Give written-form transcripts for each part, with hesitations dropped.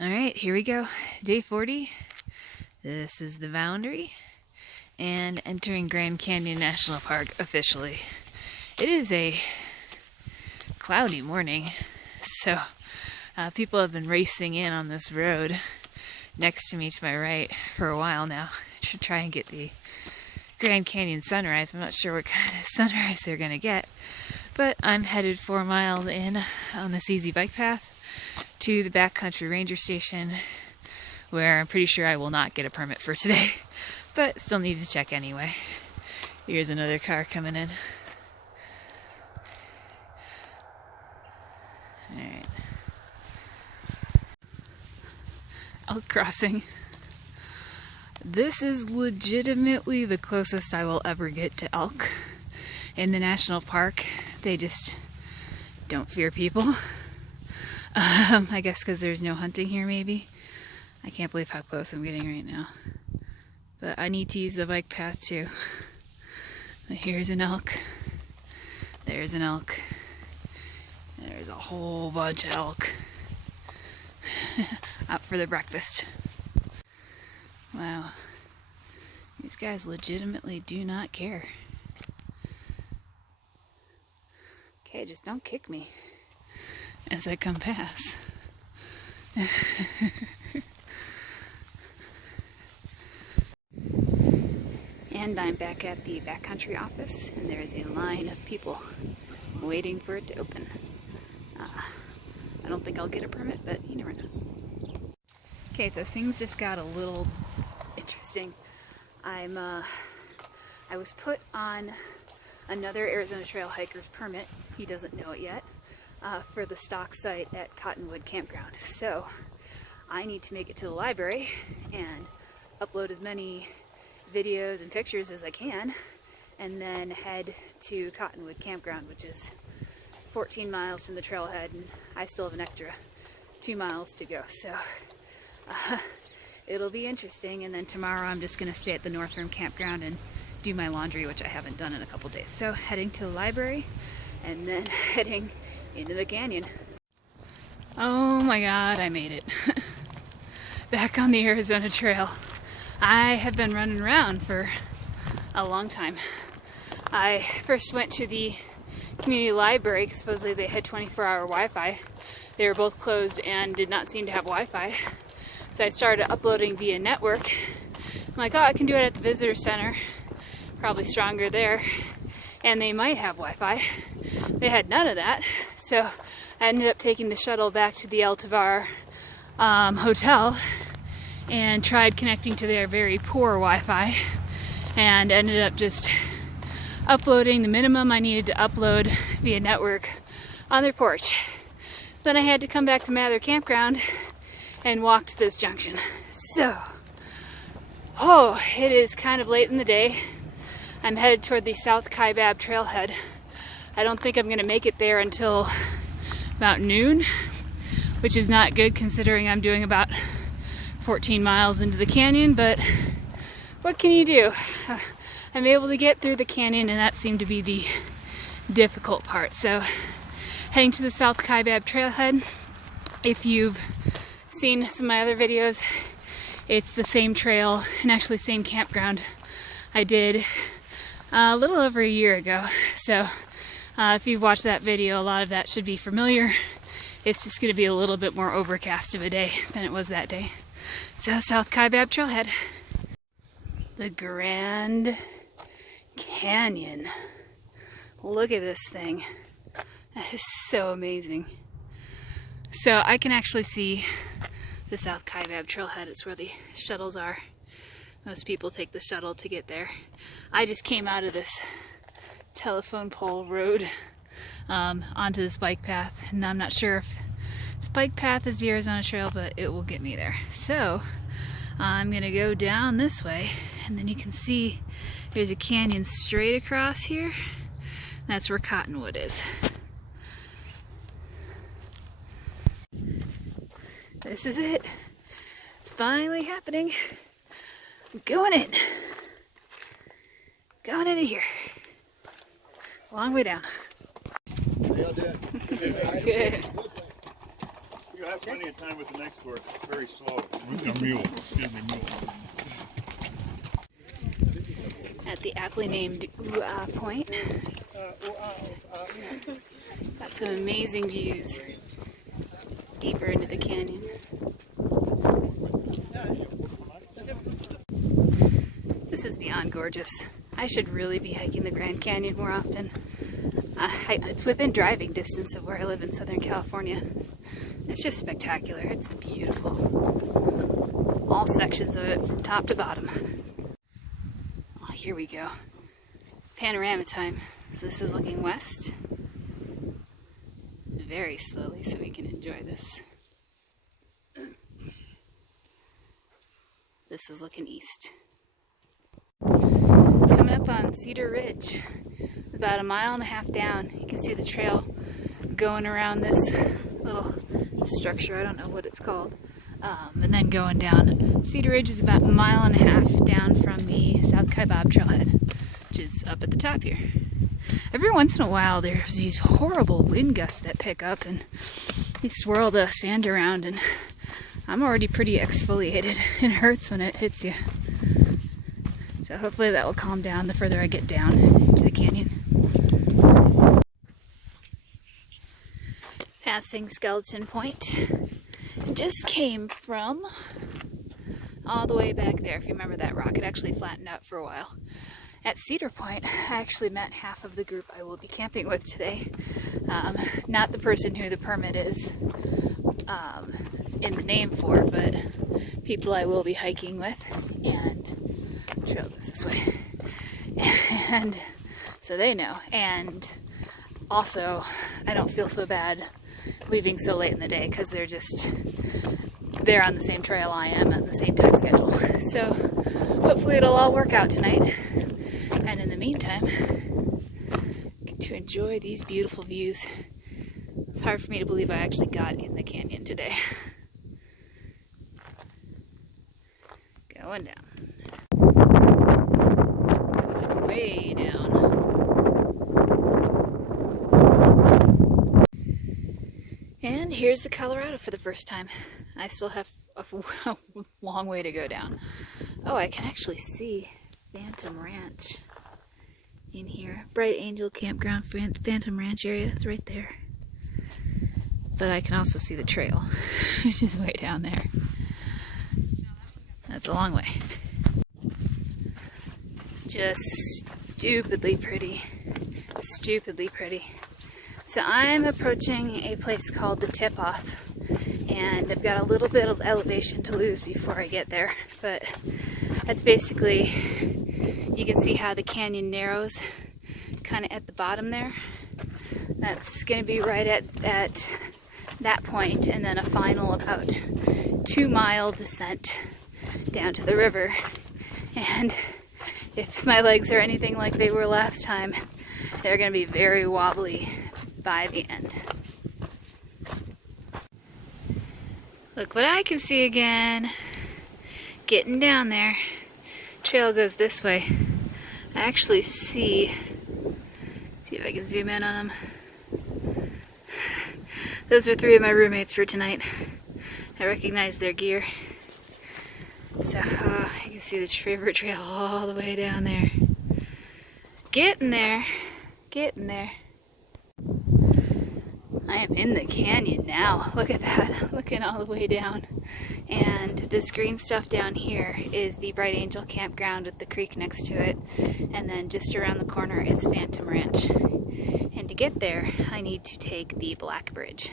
Alright, here we go. Day 40. This is the boundary. And entering Grand Canyon National Park officially. It is a cloudy morning, so people have been racing in on this road next to me to my right for a while now to try and get the Grand Canyon sunrise. I'm not sure what kind of sunrise they're going to get, but I'm headed 4 miles in on this easy bike path to the backcountry ranger station, where I'm pretty sure I will not get a permit for today, but still need to check anyway. Here's another car coming in. Alright. Elk crossing. This is legitimately the closest I will ever get to elk in the national park. They just don't fear people. I guess because there's no hunting here, maybe. I can't believe how close I'm getting right now. But I need to use the bike path too. Here's an elk. There's an elk. There's a whole bunch of elk. Out for their breakfast. Wow. These guys legitimately do not care. Okay, just don't kick me as I come past. And I'm back at the backcountry office, and there is a line of people waiting for it to open. I don't think I'll get a permit, but you never know. Okay, so things just got a little interesting. I was put on another Arizona Trail hiker's permit, he doesn't know it yet, for the stock site at Cottonwood Campground. So I need to make it to the library and upload as many videos and pictures as I can, and then head to Cottonwood Campground, which is 14 miles from the trailhead, and I still have an extra 2 miles to go. So it'll be interesting. And then tomorrow I'm just going to stay at the North Rim Campground and do my laundry, which I haven't done in a couple days. So heading to the library and then heading into the canyon. Oh my god, I made it. Back on the Arizona Trail. I have been running around for a long time. I first went to the community library because supposedly they had 24-hour Wi-Fi. They were both closed and did not seem to have Wi-Fi. So I started uploading via network. I'm like, oh, I can do it at the visitor center. Probably stronger there. And they might have Wi-Fi. They had none of that. So I ended up taking the shuttle back to the El Tovar hotel and tried connecting to their very poor Wi-Fi, and ended up just uploading the minimum I needed to upload via network on their porch. Then I had to come back to my other campground and walk to this junction. So, it is kind of late in the day. I'm headed toward the South Kaibab trailhead. I don't think I'm going to make it there until about noon, which is not good considering I'm doing about 14 miles into the canyon, but what can you do? I'm able to get through the canyon, and that seemed to be the difficult part. So heading to the South Kaibab trailhead. If you've seen some of my other videos, it's the same trail and actually same campground I did a little over a year ago. So if you've watched that video, a lot of that should be familiar. It's just going to be a little bit more overcast of a day than it was that day. So South Kaibab trailhead. The Grand Canyon. Look at this thing. That is so amazing. So I can actually see the South Kaibab trailhead. It's where the shuttles are. Most people take the shuttle to get there. I just came out of this telephone pole road onto this bike path, and I'm not sure if this bike path is the Arizona Trail, but it will get me there. So I'm gonna go down this way, and then you can see there's a canyon straight across here. That's where Cottonwood is. This is it. It's finally happening. I'm going in. Going into here. Long way down. How y'all doing? Good. You're have plenty of time with the next horse. It's very slow. A mule. Excuse me, mule. At the aptly named Point. Got some amazing views deeper into the canyon. This is beyond gorgeous. I should really be hiking the Grand Canyon more often. It's within driving distance of where I live in Southern California. It's just spectacular. It's beautiful. All sections of it from top to bottom. Oh, here we go. Panorama time. So this is looking west. Very slowly so we can enjoy this. This is looking east. Coming up on Cedar Ridge. About 1.5 miles down. You can see the trail going around this little structure. I don't know what it's called. And then going down. Cedar Ridge is about 1.5 miles down from the South Kaibab trailhead, which is up at the top here. Every once in a while there's these horrible wind gusts that pick up and they swirl the sand around, and I'm already pretty exfoliated. It hurts when it hits you. So hopefully that will calm down the further I get down into the canyon. Passing Skeleton Point. It just came from all the way back there. If you remember that rock, it actually flattened out for a while. At Cedar Point, I actually met half of the group I will be camping with today. Not the person who the permit is in the name for, but people I will be hiking with, and the trail goes this way. And so they know. And also, I don't feel so bad leaving so late in the day because they're on the same trail I am at the same time schedule. So hopefully it'll all work out tonight. And in the meantime, get to enjoy these beautiful views. It's hard for me to believe I actually got in the canyon today. Going down. Going way down. And here's the Colorado for the first time. I still have a long way to go down. Oh, I can actually see Phantom Ranch in here. Bright Angel Campground, Phantom Ranch area. It's right there. But I can also see the trail, which is way down there. That's a long way. Just stupidly pretty. Stupidly pretty. So I'm approaching a place called the Tip-Off, and I've got a little bit of elevation to lose before I get there, but that's basically, you can see how the canyon narrows kind of at the bottom there. That's going to be right at that point, and then a final about 2-mile descent down to the river. And if my legs are anything like they were last time, they're going to be very wobbly by the end. Look what I can see again. Getting down there. Trail goes this way. I actually see if I can zoom in on them. Those are 3 of my roommates for tonight. I recognize their gear. So you can see the river trail all the way down there. Getting there. Getting there. I am in the canyon now. Look at that. Looking all the way down. And this green stuff down here is the Bright Angel Campground with the creek next to it. And then just around the corner is Phantom Ranch. And to get there, I need to take the Black Bridge.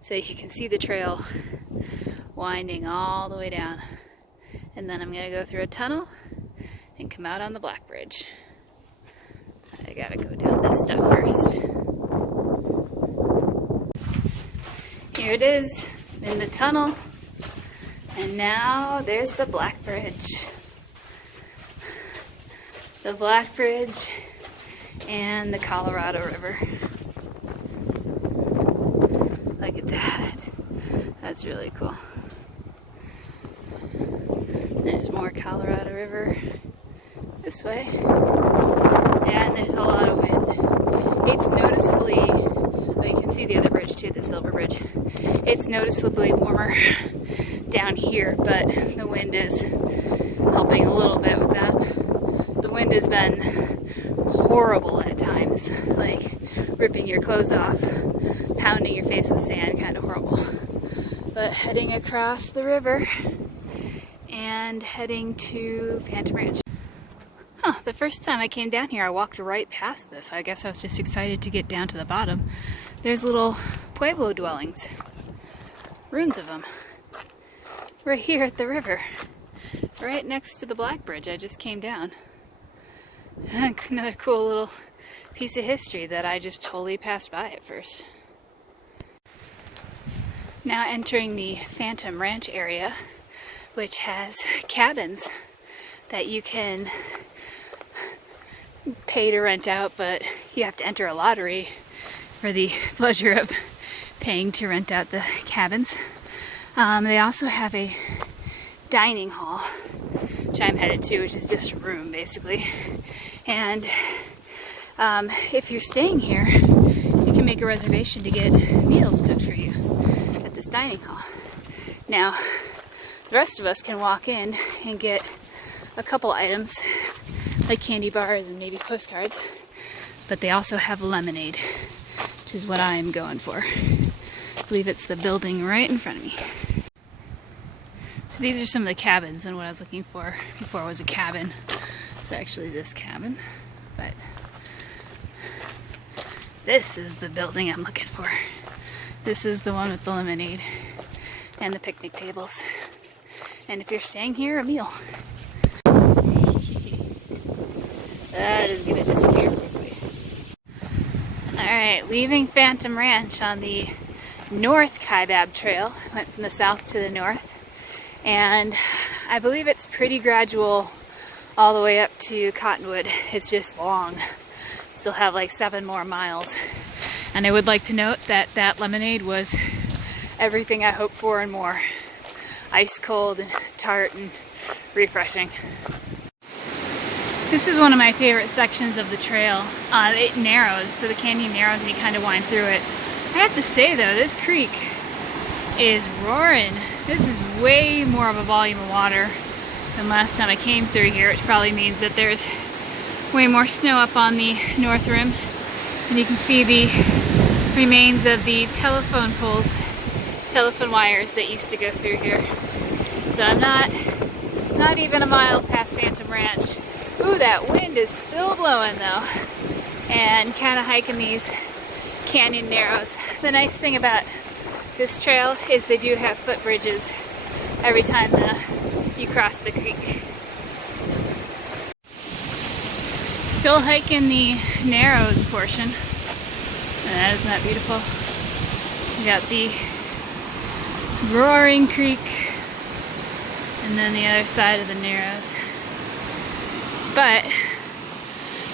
So you can see the trail winding all the way down. And then I'm going to go through a tunnel and come out on the Black Bridge. I gotta go down this stuff first. Here it is, in the tunnel, and now there's the Black Bridge. The Black Bridge and the Colorado River. Look at that. That's really cool. There's more Colorado River this way. And there's a lot of wind. It's noticeably, well, you can see the other bridge bridge too, the Silver Bridge. It's noticeably warmer down here, but the wind is helping a little bit with that. The wind has been horrible at times, like ripping your clothes off, pounding your face with sand, kind of horrible. But heading across the river and heading to Phantom Ranch. The first time I came down here, I walked right past this. I guess I was just excited to get down to the bottom. There's little Pueblo dwellings, ruins of them, right here at the river, right next to the Black Bridge I just came down. Another cool little piece of history that I just totally passed by at first. Now entering the Phantom Ranch area, which has cabins that you can pay to rent out, but you have to enter a lottery for the pleasure of paying to rent out the cabins. They also have a dining hall, which I'm headed to, which is just a room basically. And if you're staying here, you can make a reservation to get meals cooked for you at this dining hall. Now, the rest of us can walk in and get a couple items like candy bars and maybe postcards, but they also have lemonade, which is what I'm going for. I believe it's the building right in front of me. So these are some of the cabins, and what I was looking for before was a cabin. It's actually this cabin, but this is the building I'm looking for. This is the one with the lemonade and the picnic tables. And if you're staying here, a meal. That is gonna disappear quickly. Alright, leaving Phantom Ranch on the North Kaibab Trail. Went from the south to the north. And I believe it's pretty gradual all the way up to Cottonwood. It's just long. Still have like 7 more miles. And I would like to note that that lemonade was everything I hoped for and more. Ice cold and tart and refreshing. This is one of my favorite sections of the trail. It narrows, so the canyon narrows and you kind of wind through it. I have to say though, this creek is roaring. This is way more of a volume of water than last time I came through here, which probably means that there's way more snow up on the north rim. And you can see the remains of the telephone poles, telephone wires that used to go through here. So I'm not even a mile past Phantom Ranch. Ooh, that wind is still blowing though. And kind of hiking these canyon narrows. The nice thing about this trail is they do have footbridges every time you cross the creek. Still hiking the narrows portion. And isn't that beautiful? We got the roaring creek and then the other side of the narrows. But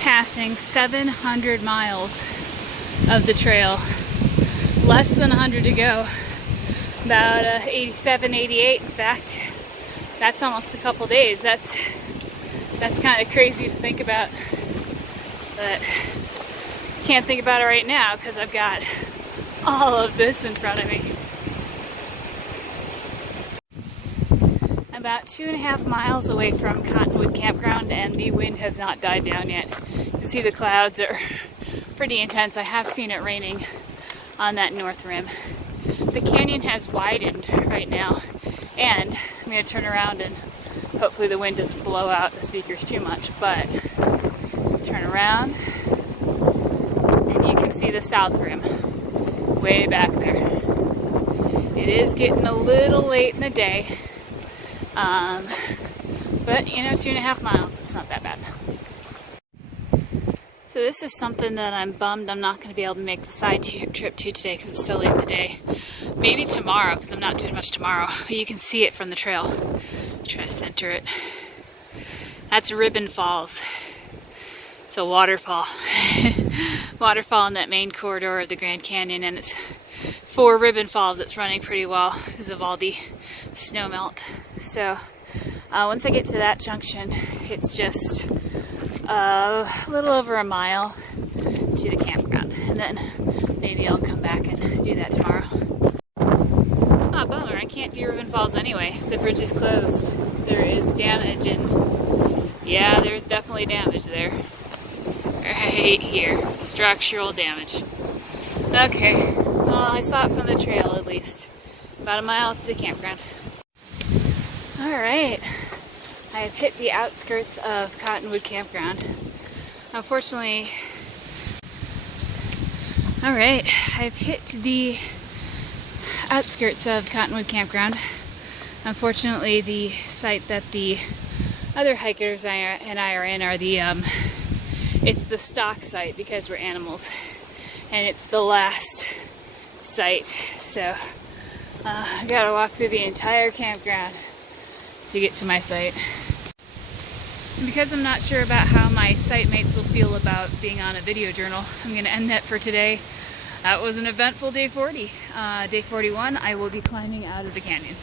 passing 700 miles of the trail, less than 100 to go, about 87, 88 in fact. That's almost a couple days. That's kind of crazy to think about, but can't think about it right now because I've got all of this in front of me. About 2.5 miles away from Cottonwood Campground, and the wind has not died down yet. You can see the clouds are pretty intense. I have seen it raining on that north rim. The canyon has widened right now, and I'm going to turn around and hopefully the wind doesn't blow out the speakers too much, but turn around and you can see the south rim way back there. It is getting a little late in the day. But you know, 2.5 miles, it's not that bad. So this is something that I'm bummed I'm not going to be able to make the side trip to today because it's so late in the day. Maybe tomorrow, because I'm not doing much tomorrow. But you can see it from the trail. Try to center it. That's Ribbon Falls. It's a waterfall. Waterfall in that main corridor of the Grand Canyon, and it's 4 Ribbon Falls. It's running pretty well because of all the snow melt. So once I get to that junction, it's just a little over a mile to the campground, and then maybe I'll come back and do that the bridge is closed. There is damage, and yeah, there's definitely damage there. Right here, structural damage. Okay, well, I saw it from the trail at least. About a mile to the campground. Alright, I have hit the outskirts of Cottonwood Campground. Unfortunately, alright, I've hit the outskirts of Cottonwood Campground. Unfortunately, the site that the other hikers and I are in are the, it's the stock site because we're animals. And it's the last site, so I gotta walk through the entire campground to get to my site. And because I'm not sure about how my site mates will feel about being on a video journal, I'm gonna end that for today. That was an eventful day 40. Day 41, I will be climbing out of the canyon.